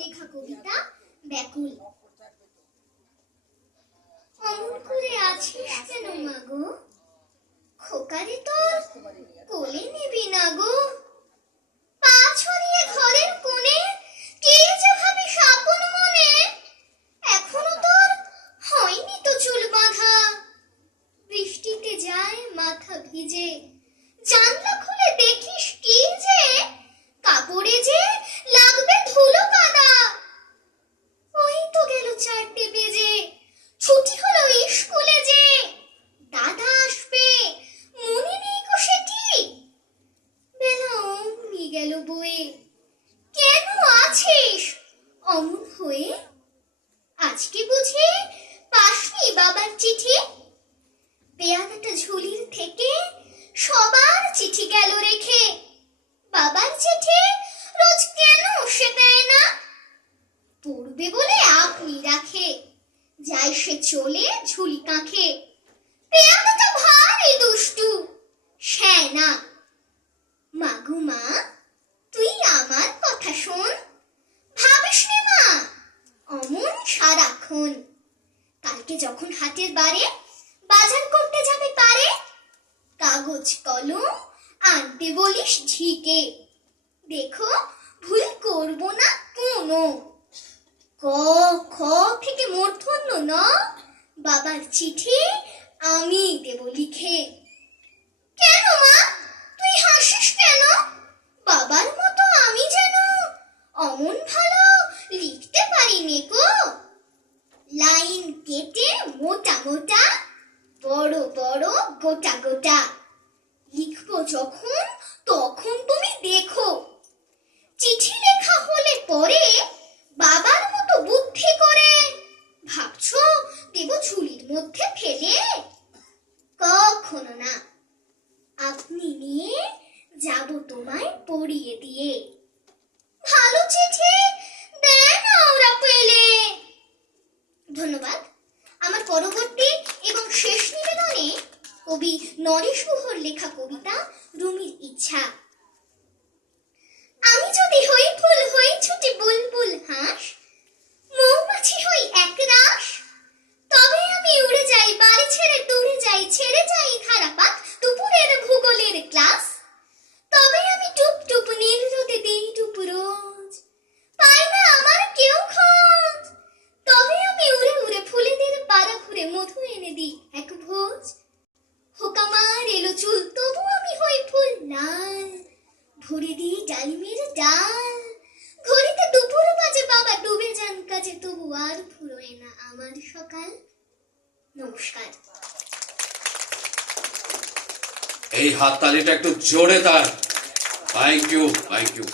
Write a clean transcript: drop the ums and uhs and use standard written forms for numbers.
লেখা কবিতা ব্যাকুল। অমন করে আছিস কেন মাগো, খোকারে তোর কোলে নেবি না গো। পা ছড়িয়ে ঘরের কোণে কে যে ভাবিস আপন মনে, এখনো তোর হয়নি তো চুল বাঁধা। বৃষ্টিতে যায় মাথা ভিজে, জানলা খুলে দেখিস কি যে কাপড়ে যে লাগবে ধুলো কাদা। ওই তো গেল 4টে বেজে, ছুটি হলো স্কুলে যে দাদা আসবে, মনে নেই গো সেটি। বেলা অমনি গেল বয়ে, কেন আছিস অমন হয়ে? আজকে বুঝি পাসনি বাবার চিঠি? পেয়াদাটা ঝুলির থেকে সবার চিঠি গেল রেখে। বাবার চিঠি রোজ কেন সে দেয় না? পড়বে বলে আপনি রাখে, যায় সে চলে ঝুলি কাঁখে। পেয়াদাটা ভারী দুষ্টু শ্যানা। মাগু মা, তুই আমার কথা শোন, ভাবিস নে মা অমন সারাক্ষণ। কালকে যখন হাটের বারে বাজার করতে যাবে পারে, কাগজ কলম আনতে বলিস ঝিকে। দেখো ভুল করব না কোনো। ক খ থেকে মূর্ধন্য ন, বাবার চিঠি আমি দেব লিখে। কেন মা তুই হাসিস কেন? বাবার মতো আমি যেন অমন ভালো লিখতে পারিনি গো। লাইন কেটে মোটা মোটা, বড় বড় গোটা গোটা। লিখবো যখন তখন তুমি দেখো, চিঠি লেখা হলে পরে বাবার মতো বুদ্ধি করে। ভাবছো দেব ঝুলির মধ্যে ফেলে? কখনো না, আপনি নিয়ে যাব তোমায় পড়িয়ে দিয়ে। ভালো চিঠি দেয় না ওরা পেলে। ধন্যবাদ। আমার পরবর্তী এবং শেষ নিবেদনে কবি নরেশ গুহর লেখা কবিতা রুমির ইচ্ছা। আমি যদি হই ফুল হই ছুটে বুলবুল হাঁস, মৌমাছি হই একরাশ, তবে আমি উড়ে যাই বাড়ি ছেড়ে দূরে যাই, ছেড়ে যাই ধারাপাত দুপুরের ভূগোলের ক্লাস। তবে আমি টুপ টুপ নীল রোদে দিই টুপ রোজ, পাই না আমার কেউ খোঁজ। তবে আমি উড়ে উড়ে ফুলেদের পাড়া ঘুরে মধু এনে দিই এক ভোজ। হোকামার এলো চুল তবু আমি হই ফুল লাল, ভরে দিই ডালিমের ডাল। ঘড়িতে দুপুর বাজে বাবা ডুবে যান কাজে, তবু আর ফুরোয় না আমার সকাল। নমস্কার। এই হাততালিটা একটু জোরে তার। Thank you, thank you.